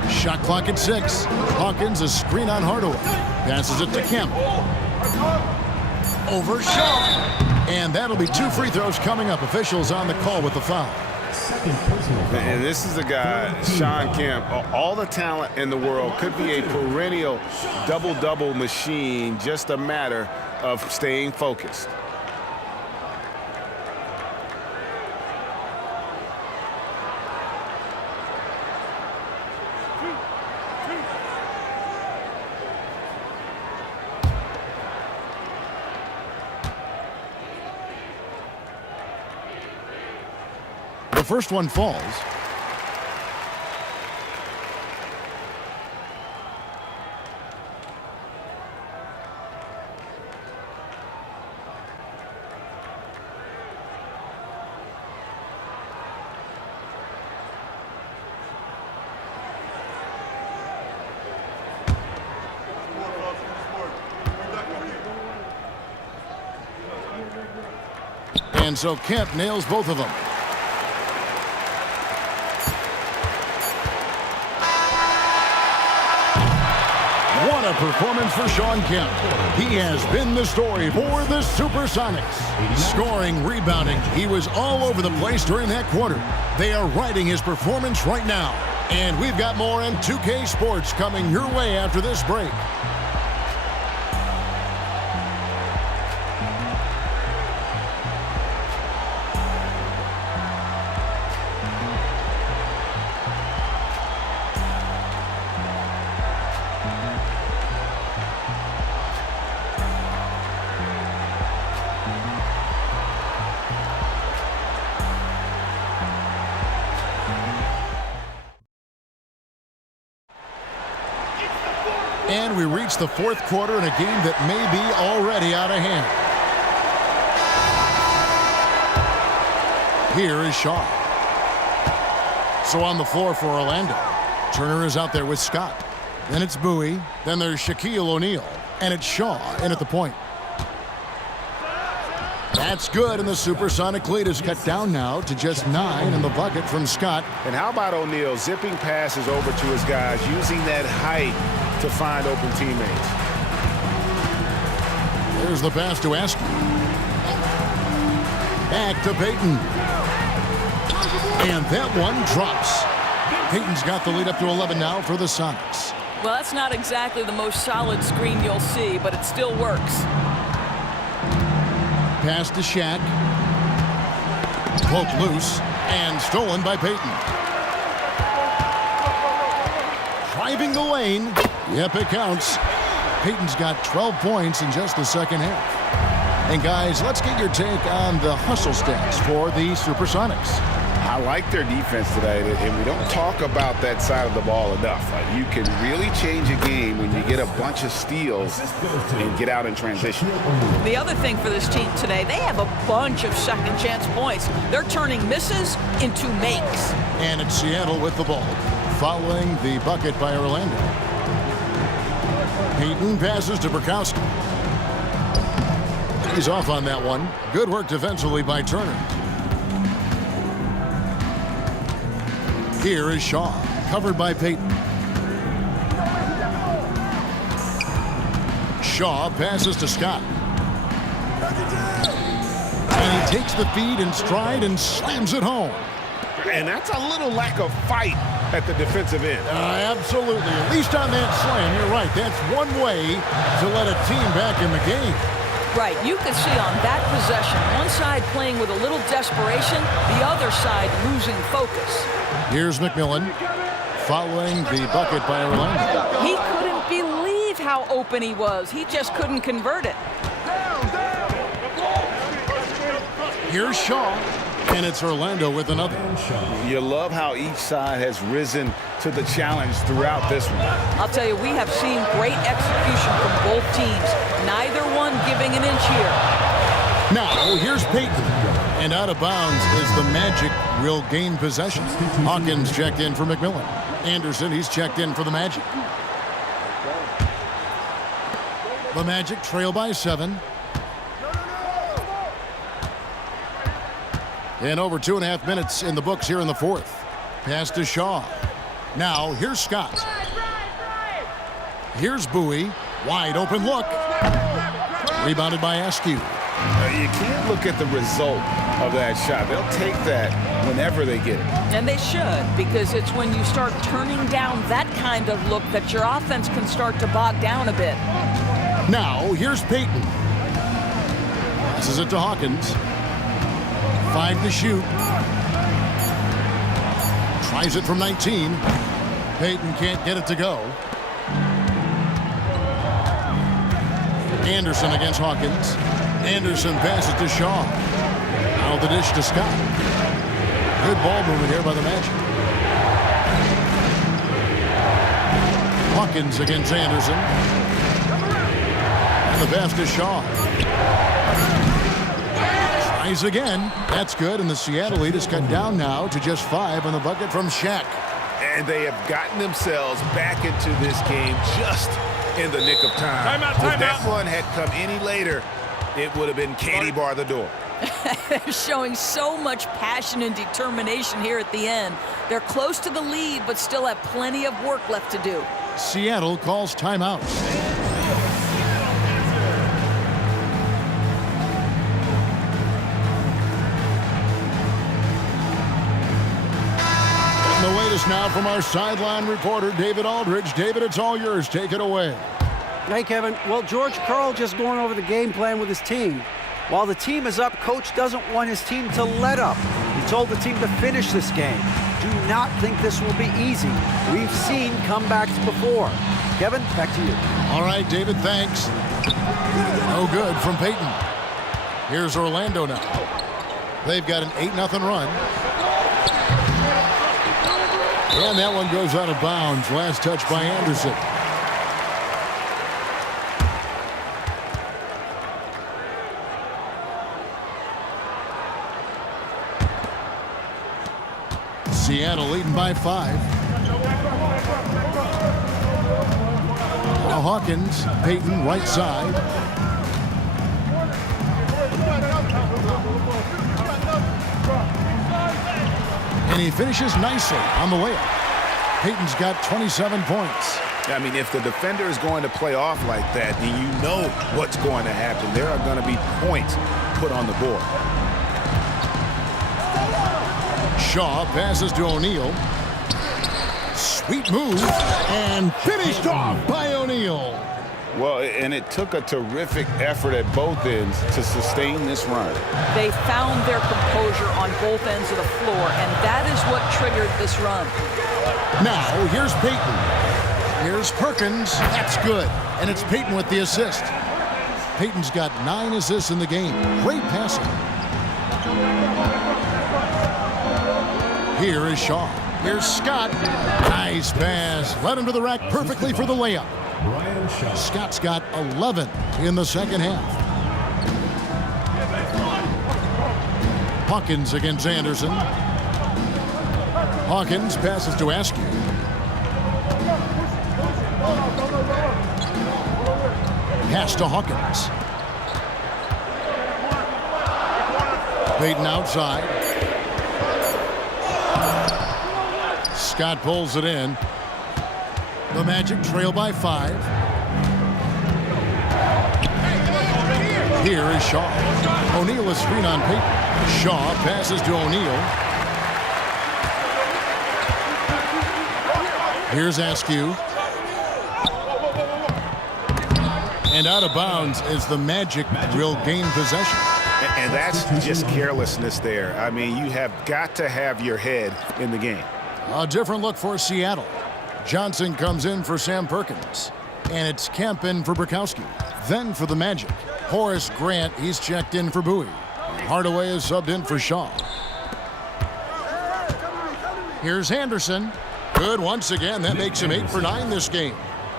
Shot clock at 6. Hawkins, a screen on Hardaway. Passes it to Kemp. Over Shaw. And that'll be 2 free throws coming up. Officials on the call with the foul. And this is a guy, Shawn Kemp, all the talent in the world, could be a perennial double-double machine, just a matter of staying focused. first one falls. And so Kemp nails both of them. What a performance for Shawn Kemp. He has been the story for the Supersonics. Scoring, rebounding, he was all over the place during that quarter. They are riding his performance right now. And we've got more in 2K Sports coming your way after this break. And we reach the fourth quarter in a game that may be already out of hand. Here is Shaw. So on the floor for Orlando. Turner is out there with Scott. Then it's Bowie. Then there's Shaquille O'Neal. And it's Shaw in at the point. That's good, and the Supersonic lead is cut down now to just 9 in the bucket from Scott. And how about O'Neal zipping passes over to his guys, using that height to find open teammates. There's the pass to Askew. Back to Payton. And that one drops. Payton's got the lead up to 11 now for the Sonics. Well, that's not exactly the most solid screen you'll see, but it still works. Pass to Shaq. Poked loose and stolen by Payton. Driving the lane. Yep, it counts. Payton's got 12 points in just the second half. And guys, let's get your take on the hustle stats for the Supersonics. I like their defense today, and we don't talk about that side of the ball enough. You can really change a game when you get a bunch of steals and get out in transition. The other thing for this team today, they have a bunch of second chance points. They're turning misses into makes. And it's Seattle with the ball, following the bucket by Orlando. Payton passes to Burkowski. He's off on that one. Good work defensively by Turner. Here is Shaw, covered by Payton. Shaw passes to Scott. And he takes the feed in stride and slams it home. And that's a little lack of fight at the defensive end. Absolutely. At least on that slam, you're right. That's one way to let a team back in the game. Right, you can see on that possession, one side playing with a little desperation, the other side losing focus. Here's McMillan, following the bucket by Orlando. He couldn't believe how open he was. He just couldn't convert it. Here's Shaw, and it's Orlando with another. You love how each side has risen to the challenge throughout this one. I'll tell you, we have seen great execution from both teams. Neither one giving an inch here. Now, here's Payton. And out of bounds is the Magic will gain possession. Hawkins checked in for McMillan. Anderson, he's checked in for the Magic. The Magic trail by 7. And over 2.5 minutes in the books here in the fourth. Pass to Shaw. Now, here's Scott. Here's Bowie. Wide open look. Rebounded by Askew. You can't look at the result of that shot. They'll take that whenever they get it. And they should, because it's when you start turning down that kind of look that your offense can start to bog down a bit. Now, here's Payton. Passes it to Hawkins. 5 to shoot. Tries it from 19. Payton can't get it to go. Anderson against Hawkins. Anderson passes to Shaw. Now the dish to Scott. Good ball movement here by the Magic. Hawkins against Anderson. And the pass to Shaw. Tries again. That's good, and the Seattle lead is cut down now to just 5 on the bucket from Shaq. And they have gotten themselves back into this game just in the nick of time. If that run had come any later, it would have been candy bar the door. They're showing so much passion and determination here at the end. They're close to the lead, but still have plenty of work left to do. Seattle calls timeout. And the latest now from our sideline reporter, David Aldridge. David, it's all yours. Take it away. Hey, Kevin. Well, George Karl just going over the game plan with his team. While the team is up, Coach doesn't want his team to let up. He told the team to finish this game. Do not think this will be easy. We've seen comebacks before. Kevin, back to you. All right, David, thanks. No good from Peyton. Here's Orlando now. They've got an 8-0 run. And that one goes out of bounds. Last touch by Anderson. Seattle leading by 5. Now Hawkins, Peyton, right side. And he finishes nicely on the layup. Peyton's got 27 points. I mean, if the defender is going to play off like that, then you know what's going to happen. There are going to be points put on the board. Shaw passes to O'Neal. Sweet move, and finished off by O'Neal. Well, and it took a terrific effort at both ends to sustain this run. They found their composure on both ends of the floor, and that is what triggered this run. Now, here's Peyton. Here's Perkins. That's good. And it's Peyton with the assist. Peyton's got 9 assists in the game. Great passing. Here is Shaw. Here's Scott. Nice pass. Led him to the rack perfectly for the layup. Scott's got 11 in the second half. Hawkins against Anderson. Hawkins passes to Askew. Pass to Hawkins. Peyton outside. Scott pulls it in. The Magic trail by 5. Here is Shaw. O'Neal is screen on Peyton. Shaw passes to O'Neal. Here's Askew. And out of bounds is the Magic will gain possession. And that's just carelessness there. I mean, you have got to have your head in the game. A different look for Seattle. Johnson comes in for Sam Perkins. And it's Kemp in for Bukowski. Then for the Magic, Horace Grant, he's checked in for Bowie. Hardaway is subbed in for Shaw. Here's Anderson. Good once again. That makes him 8 for 9 this game.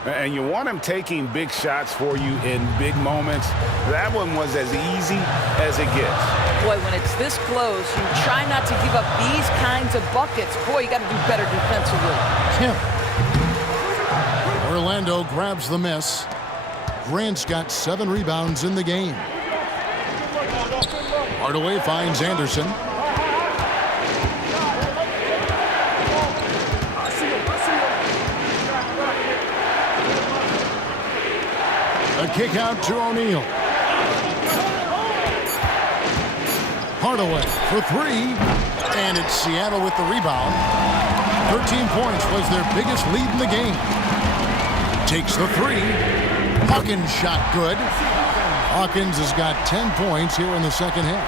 And you want him taking big shots for you in big moments. That one was as easy as it gets. Boy, when it's this close, you try not to give up these kinds of buckets. Boy, you got to do better defensively. Kemp. Orlando grabs the miss. Grant's got 7 rebounds in the game. Hardaway finds Anderson. A kick out to O'Neal. Hardaway for 3. And it's Seattle with the rebound. 13 points was their biggest lead in the game. Takes the 3. Hawkins shot good. Hawkins has got 10 points here in the second half.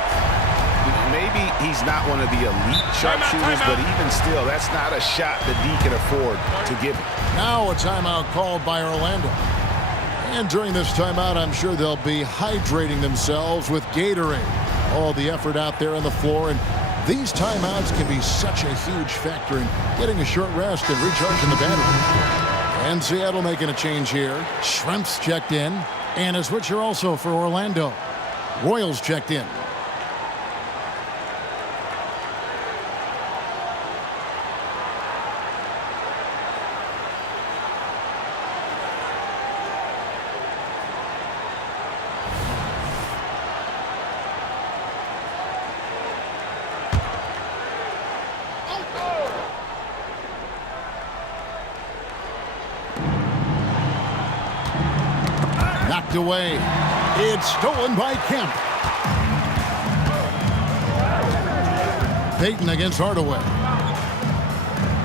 Maybe he's not one of the elite sharpshooters, but even still, that's not a shot that he can afford to give him. Now a timeout called by Orlando. And during this timeout, I'm sure they'll be hydrating themselves with Gatorade. All the effort out there on the floor, and These timeouts can be such a huge factor in getting a short rest and recharging the battery. And Seattle making a change here. Schrempf's checked in. And a switcher also for Orlando. Royals checked in. Knocked away. It's stolen by Kemp. Payton against Hardaway.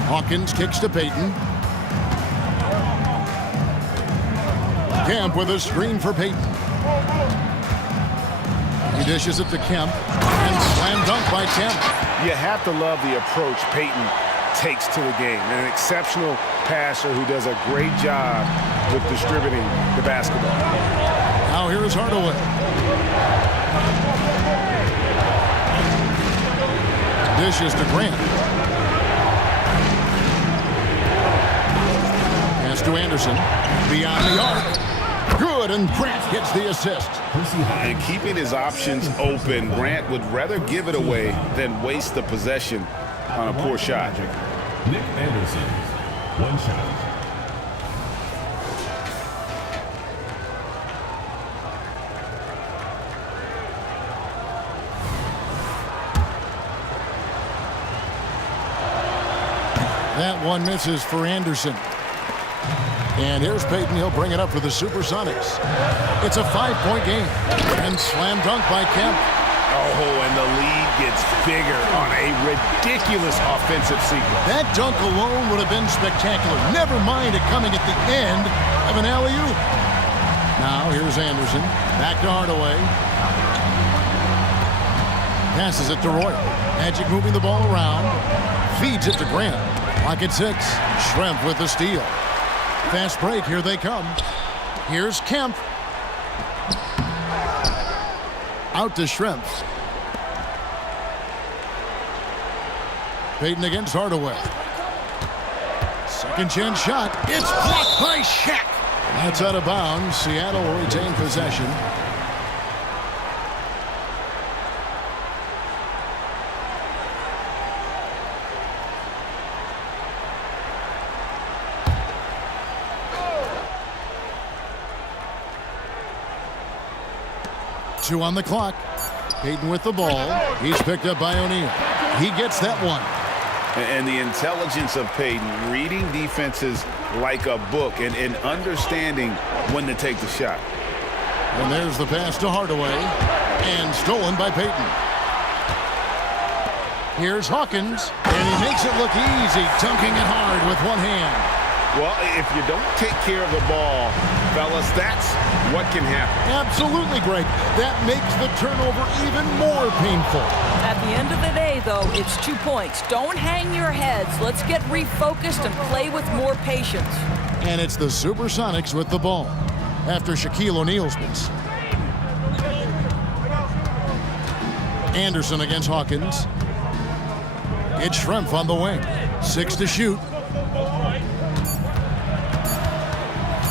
Hawkins kicks to Payton. Kemp with a screen for Payton. He dishes it to Kemp. And slam dunk by Kemp. You have to love the approach Payton takes to the game. An exceptional passer who does a great job with distributing the basketball. Now here is Hardaway. Dishes to Grant. Pass to Anderson. Beyond the arc. Good, and Grant gets the assist. And keeping his options open, Grant would rather give it away than waste the possession on a poor shot. Nick Anderson, one shot. That one misses for Anderson. And here's Payton. He'll bring it up for the Supersonics. It's a 5-point game. And slam dunk by Kemp. Oh, and the lead gets bigger on a ridiculous offensive sequence. That dunk alone would have been spectacular. Never mind it coming at the end of an alley-oop. Now here's Anderson. Back to Hardaway. Passes it to Royal. Magic moving the ball around. Feeds it to Grant. Clock at 6. Schrempf with the steal. Fast break. Here they come. Here's Kemp. Out to Schrempf. Payton against Hardaway. Second chance shot. It's blocked by Shaq. That's out of bounds. Seattle will retain possession. Two on the clock. Payton with the ball. He's picked up by O'Neal. He gets that one. And the intelligence of Payton, reading defenses like a book and understanding when to take the shot. And there's the pass to Hardaway. And stolen by Payton. Here's Hawkins. And he makes it look easy, dunking it hard with one hand. Well, if you don't take care of the ball, fellas, that's what can happen. Absolutely, Greg. That makes the turnover even more painful. At the end of the day, though, it's 2 points. Don't hang your heads. Let's get refocused and play with more patience. And it's the Supersonics with the ball after Shaquille O'Neal's miss. Anderson against Hawkins. It's Schrempf on the wing. 6 to shoot.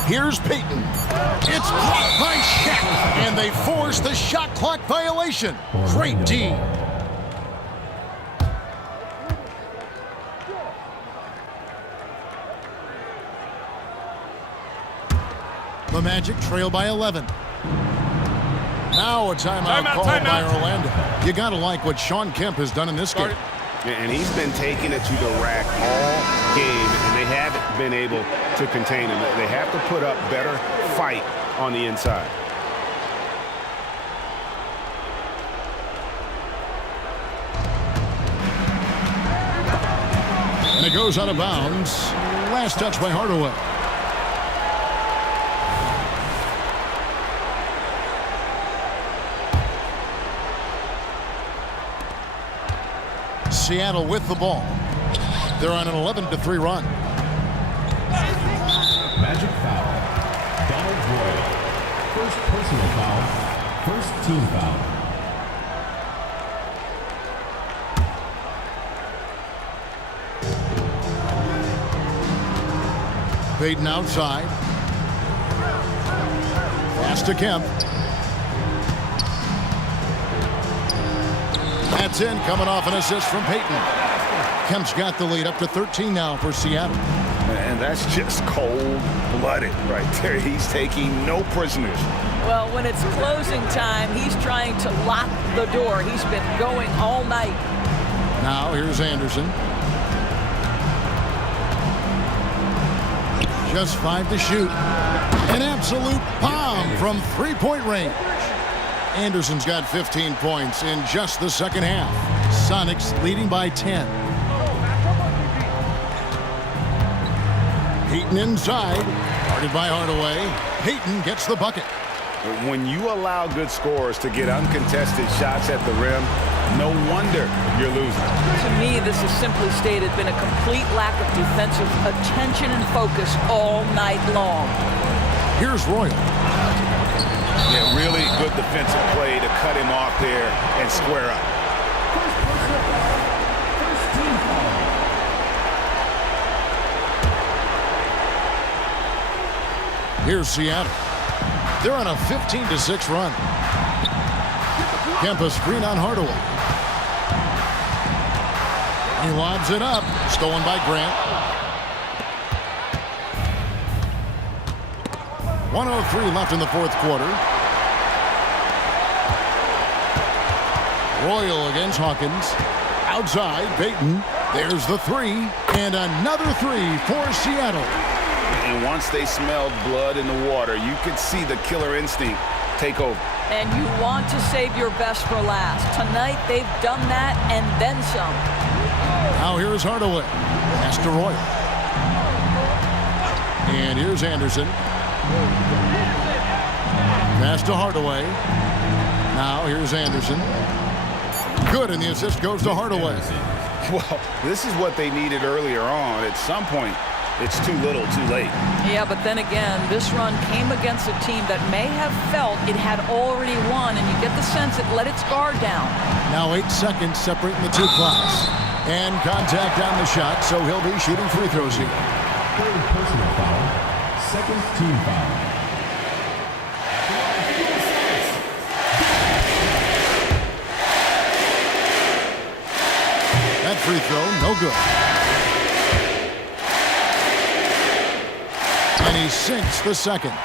Here's Payton. It's blocked by Shaq. And they force the shot clock violation. Great D. The Magic trail by 11. Now a timeout called by Orlando. You got to like what Shawn Kemp has done in this game. And he's been taking it to the rack all game, and they haven't been able to contain him. They have to put up better fight on the inside. And it goes out of bounds. Last touch by Hardaway. Seattle with the ball. They're on an 11-3 run. Magic foul. Donald Roy. First personal foul. First team foul. Payton outside. Pass to Kemp. That's in, coming off an assist from Payton. Kemp's got the lead up to 13 now for Seattle. And that's just cold-blooded right there. He's taking no prisoners. Well, when it's closing time, he's trying to lock the door. He's been going all night. Now here's Anderson. Just 5 to shoot. An absolute bomb from three-point range. Anderson's got 15 points in just the second half. Sonics leading by 10. Payton inside. Guarded by Hardaway. Payton gets the bucket. When you allow good scorers to get uncontested shots at the rim, no wonder you're losing. To me, this has simply stated been a complete lack of defensive attention and focus all night long. Here's Royal. Yeah, really good defensive play to cut him off there and square up. Here's Seattle. They're on a 15-6 run. Kemp a screen on Hardaway. He lobs it up. Stolen by Grant. 1:03 left in the fourth quarter. Royal against Hawkins. Outside, Payton. There's the three. And another three for Seattle. And once they smelled blood in the water, you could see the killer instinct take over. And you want to save your best for last. Tonight, they've done that and then some. Now here's Hardaway. Pass to Royal. And here's Anderson. Pass to Hardaway. Now here's Anderson. Good, and the assist goes to Hardaway. Well, this is what they needed earlier on. At some point, it's too little, too late. Yeah, but then again, this run came against a team that may have felt it had already won, and you get the sense it let its guard down. Now 8 seconds separating the two clocks. And contact on the shot, so he'll be shooting free throws here. Third personal foul. Second team foul. That free throw, no good. And he sinks the second.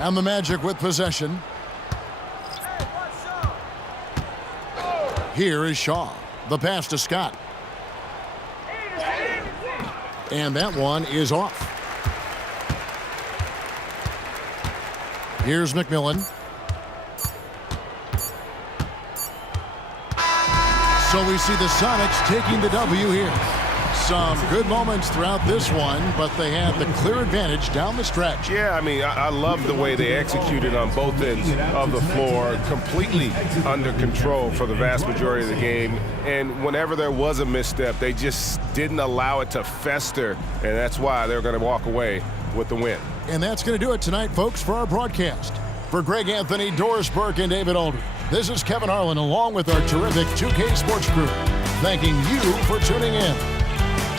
And the Magic with possession. Here is Shaw. The pass to Scott. And that one is off. Here's McMillan. So we see the Sonics taking the W here. Some good moments throughout this one, but they had the clear advantage down the stretch. Yeah, I mean, I love the way they executed on both ends of the floor, completely under control for the vast majority of the game. And whenever there was a misstep, they just didn't allow it to fester, and that's why they're going to walk away with the win. And that's going to do it tonight, folks, for our broadcast. For Greg Anthony, Doris Burke, and David Aldridge, this is Kevin Harlan along with our terrific 2K Sports crew, thanking you for tuning in.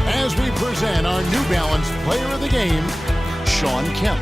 As we present our New Balance Player of the Game, Shawn Kemp.